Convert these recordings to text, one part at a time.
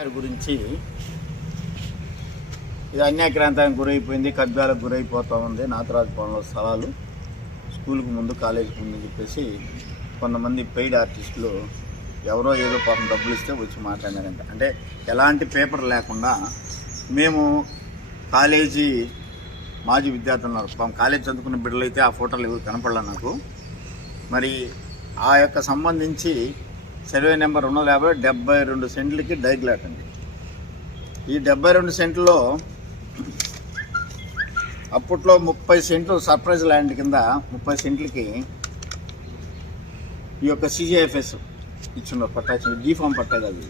గురించి ఇది అన్యాక్రాంతానికి గురైపోయింది కబ్జాలకు గురైపోతూ ఉంది నాతరాజు పొలంలో స్థలాలు స్కూల్కి ముందు కాలేజీకి ముందు చెప్పేసి కొంతమంది పెయిడ్ ఆర్టిస్టులు ఎవరో ఏదో పాపం డబ్బులు ఇస్తే వచ్చి మాట్లాడారంట అంటే ఎలాంటి పేపర్ లేకుండా మేము కాలేజీ మాజీ విద్యార్థులు ఉన్నారు పాపం కాలేజీ చదువుకున్న బిడ్డలు అయితే ఆ ఫోటోలు ఎవరు కనపడలే నాకు. మరి ఆ యొక్క సంబంధించి సర్వే నెంబర్ రెండు వందల యాభై డెబ్బై రెండు సెంట్లకి డైగ్లాట్ అండి. ఈ డెబ్బై రెండు సెంట్లో అప్పట్లో ముప్పై సెంట్లు సర్ప్రైజ్ ల్యాండ్ కింద ముప్పై సెంట్లకి ఈ యొక్క సిజిఎఫ్ఎస్ ఇచ్చిన పట్టా ఇచ్చిన జీఫామ్ పట్టా కాదు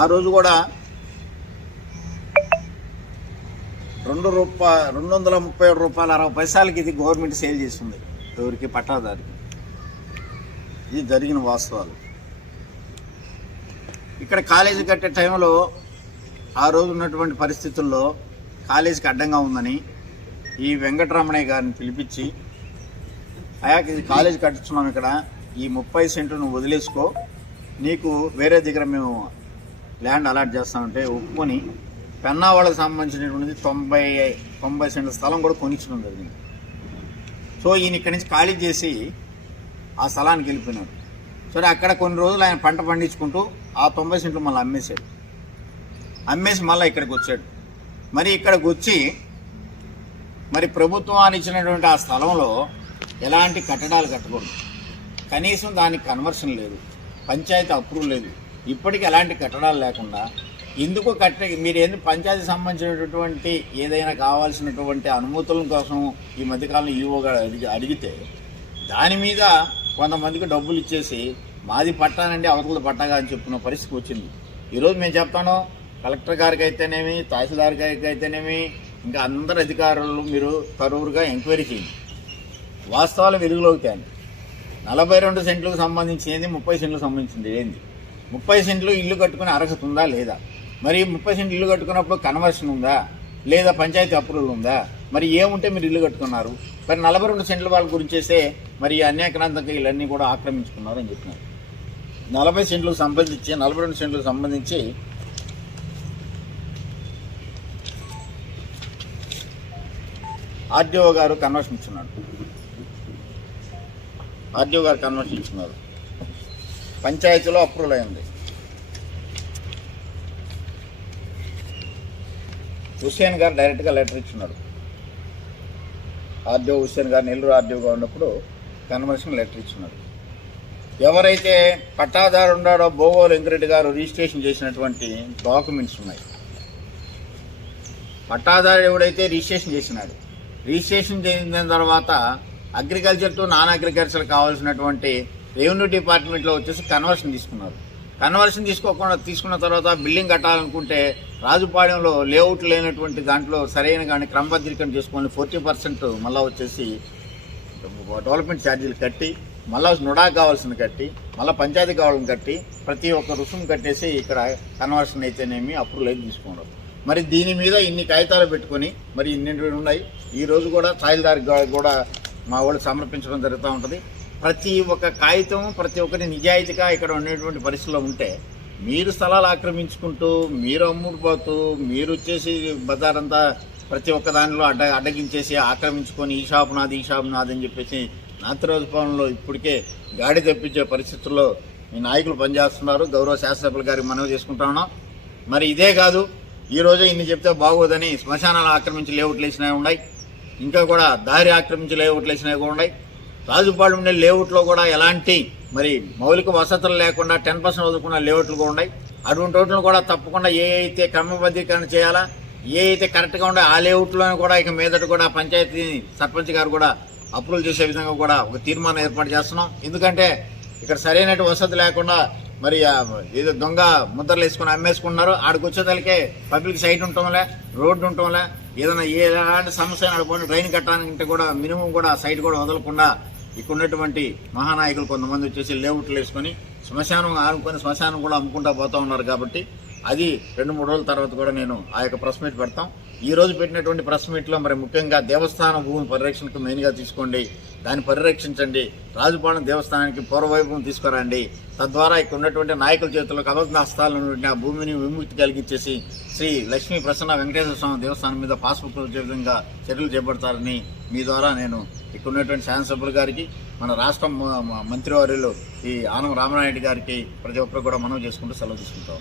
ఆ రోజు కూడా రెండు రూపా రెండు వందల ముప్పై ఏడు రూపాయల అరవై పైసలకి ఇది గవర్నమెంట్ సేల్ చేస్తుంది ఎవరికి పట్టాదారికి. ఇది జరిగిన వాస్తవాలు. ఇక్కడ కాలేజీ కట్టే టైంలో ఆ రోజు ఉన్నటువంటి పరిస్థితుల్లో కాలేజీకి అడ్డంగా ఉందని ఈ వెంకటరమణయ్య గారిని పిలిపించి అయాక ఇది కాలేజీ కట్టించున్నాం ఇక్కడ. ఈ ముప్పై సెంట్లు నువ్వు వదిలేసుకో. నీకు వేరే దగ్గర మేము ల్యాండ్ అలాట్ చేస్తామంటే ఒప్పుకొని పెన్నా వాళ్ళకి సంబంధించినటువంటిది తొంభై తొంభై సెంట్ల స్థలం కూడా కొనిచ్చడం జరిగింది. సో ఈయన ఇక్కడి నుంచి ఖాళీ చేసి ఆ స్థలానికి వెళ్ళిపోయినాడు. సరే అక్కడ కొన్ని రోజులు ఆయన పంట పండించుకుంటూ ఆ తొంభై సెంట్లు మళ్ళీ అమ్మేశాడు. అమ్మేసి మళ్ళీ ఇక్కడికి వచ్చాడు. మరి ఇక్కడికి వచ్చి మరి ప్రభుత్వాన్ని ఇచ్చినటువంటి ఆ స్థలంలో ఎలాంటి కట్టడాలు కట్టకూడదు. కనీసం దానికి కన్వర్షన్ లేదు. పంచాయతీ అప్రూవ్ లేదు. ఇప్పటికీ ఎలాంటి కట్టడాలు లేకుండా ఎందుకు కట్ట మీరు ఏంది పంచాయతీ సంబంధించినటువంటి ఏదైనా కావాల్సినటువంటి అనుమతుల కోసం ఈ మధ్యకాలంలో ఈవో అడిగి అడిగితే దాని మీద కొంతమందికి డబ్బులు ఇచ్చేసి మాది పట్టానండి అవతల పట్టాగా అని చెప్పుకున్న పరిస్థితి వచ్చింది. ఈరోజు మేము చెప్తాను కలెక్టర్ గారికి అయితేనేమి తహసీల్దార్ గారికి అయితేనేమి ఇంకా అందరు అధికారులు మీరు తరువురుగా ఎంక్వైరీ చేయండి. వాస్తవాలు వెలుగులోకి తేండి. నలభై రెండు సెంట్లకు సంబంధించి ఏంది ముప్పై సెంట్లకు సంబంధించింది ఏంది? ముప్పై సెంట్లు ఇల్లు కట్టుకునే అర్హత ఉందా లేదా? మరి ముప్పై సెంట్లు ఇల్లు కట్టుకున్నప్పుడు కన్వర్షన్ ఉందా? లేదా పంచాయతీ అప్రూవల్ ఉందా? మరి ఏముంటే మీరు ఇల్లు కట్టుకున్నారు? మరి నలభై రెండు సెంట్ల వాళ్ళ గురించి చేస్తే మరి అన్యాక్రాంతంగా ఇళ్ళన్నీ కూడా ఆక్రమించుకున్నారు అని చెప్పినారు. నలభై సెంట్లకు సంబంధించి నలభై రెండు సెంట్లకు సంబంధించి ఆర్డీఓ గారు కన్వర్షన్ ఇచ్చున్నాడు ఆర్డీఓ గారు కన్వర్షన్ ఇచ్చున్నారు. పంచాయతీలో అప్రూవల్ అయింది. హుస్సేన్ గారు డైరెక్ట్గా లెటర్ ఇచ్చున్నాడు ఆర్డీఓ హుస్సేన్ గారు నెల్లూరు ఆర్డీఓగా ఉన్నప్పుడు కన్వర్షన్ లెటర్ ఇచ్చున్నాడు ఎవరైతే పట్టాదారు ఉన్నాడో బోగోలు వెంకరెడ్డి గారు రిజిస్ట్రేషన్ చేసినటువంటి డాక్యుమెంట్స్ ఉన్నాయి. పట్టాదారు ఎవడైతే రిజిస్ట్రేషన్ చేసినాడు రిజిస్ట్రేషన్ చేసిన తర్వాత అగ్రికల్చర్ టు నాన్ అగ్రికల్చర్ కావాల్సినటువంటి రెవెన్యూ డిపార్ట్మెంట్లో వచ్చేసి కన్వర్షన్ తీసుకున్నారు. కన్వర్షన్ తీసుకోకుండా తీసుకున్న తర్వాత బిల్డింగ్ కట్టాలనుకుంటే రాజుపాడెంలో లేఅవుట్ లేనటువంటి దాంట్లో సరైన కానీ క్రమబద్ధీకరణ చేసుకొని ఫోర్టీ పర్సెంట్ మళ్ళీ వచ్చేసి డెవలప్మెంట్ ఛార్జీలు కట్టి మళ్ళీ నుడా కావాల్సిన కట్టి మళ్ళీ పంచాయతీ కావాలని కట్టి ప్రతి ఒక్క రుసుము కట్టేసి ఇక్కడ కన్వర్షన్ అయితేనేమి అప్రూవల్ అయితే తీసుకోవడం. మరి దీని మీద ఇన్ని కాగితాలు పెట్టుకొని మరి ఇన్ని ఉన్నాయి. ఈ రోజు కూడా సాయిల్దారి కూడా మా వాళ్ళు సమర్పించడం జరుగుతూ ఉంటుంది. ప్రతి ఒక్క కాగితం ప్రతి ఒక్కరి నిజాయితీగా ఇక్కడ ఉండేటువంటి పరిస్థితుల్లో ఉంటే మీరు స్థలాలు ఆక్రమించుకుంటూ మీరు అమ్ముడుపోతూ మీరు వచ్చేసి బజార్ అంతా ప్రతి ఒక్క దానిలో అడ్డ అడ్డగించేసి ఆక్రమించుకొని ఈ షాపు నాది ఈ షాపు నాది అని చెప్పేసి నాతిరోజు భవన్లో ఇప్పటికే గాడి తెప్పించే పరిస్థితుల్లో మీ నాయకులు పనిచేస్తున్నారు. గౌరవ శాస్త్రసభ్యుల గారికి మనవి చేసుకుంటా ఉన్నాం. మరి ఇదే కాదు ఈ ఇన్ని చెప్తే బాగోదని శ్మశానాలు ఆక్రమించి లేఅవుట్లు వేసినవి ఉన్నాయి. ఇంకా కూడా దారి ఆక్రమించి లేఅవుట్లు వేసినవి కూడా ఉన్నాయి. రాజుపాడు ఉండే లేఅవుట్లో కూడా ఎలాంటి మరి మౌలిక వసతులు లేకుండా టెన్ పర్సెంట్ వదులుకున్న లేఅవుట్లు కూడా ఉన్నాయి. అటువంటి వాటిని కూడా తప్పకుండా ఏ అయితే క్రమబద్ధీకరణ చేయాలా ఏ అయితే కరెక్ట్గా ఉండే ఆ లేఅవుట్లోనే కూడా ఇక మీదట కూడా పంచాయతీ సర్పంచ్ గారు కూడా అప్రూవల్ చేసే విధంగా కూడా ఒక తీర్మానం ఏర్పాటు చేస్తున్నాం. ఎందుకంటే ఇక్కడ సరైనటువంటి వసతి లేకుండా మరి ఏదో దొంగ ముద్రలు వేసుకుని అమ్మేసుకున్నారు ఆడికి వచ్చేదానికే పబ్లిక్ సైట్ ఉండటంలే రోడ్డు ఉండటంలే ఏదైనా ఏ ఎలాంటి సమస్య ఆడుకోండి ట్రైన్ కట్టడానికి కూడా మినిమం కూడా సైట్ కూడా వదలకుండా ఇక్కడ ఉన్నటువంటి మహానాయకులు కొంతమంది వచ్చేసి లేఅవుట్లు వేసుకొని శ్మశానం ఆనుకొని శ్మశానం కూడా అమ్ముకుంటా పోతా ఉన్నారు కాబట్టి అది రెండు మూడు రోజుల తర్వాత కూడా నేను ఆ యొక్క ప్రెస్ మీట్ పెడతాం. ఈ రోజు పెట్టినటువంటి ప్రెస్ మీట్లో మరి ముఖ్యంగా దేవస్థానం భూమి పరిరక్షణకు మెయిన్గా తీసుకోండి. దాన్ని పరిరక్షించండి. రాజుపాలెం దేవస్థానానికి పూర్వవైభవం తీసుకురండి. తద్వారా ఇక్కడ ఉన్నటువంటి నాయకుల చేతుల్లో అబద్ధ హస్తాలను ఉన్నటువంటి ఆ భూమిని విముక్తి కలిగించేసి శ్రీ లక్ష్మీ ప్రసన్న వెంకటేశ్వర స్వామి దేవస్థానం మీద పాస్బుక్ విధంగా చర్యలు చేపడతారని మీ ద్వారా నేను ఇక్కడ ఉన్నటువంటి శాసనసభ్యులు గారికి మన రాష్ట్ర మంత్రివర్యులు ఈ ఆనం రామనాయుడు గారికి ప్రతి ఒక్కరు కూడా మనం చేసుకుంటూ సెలవు తీసుకుంటాం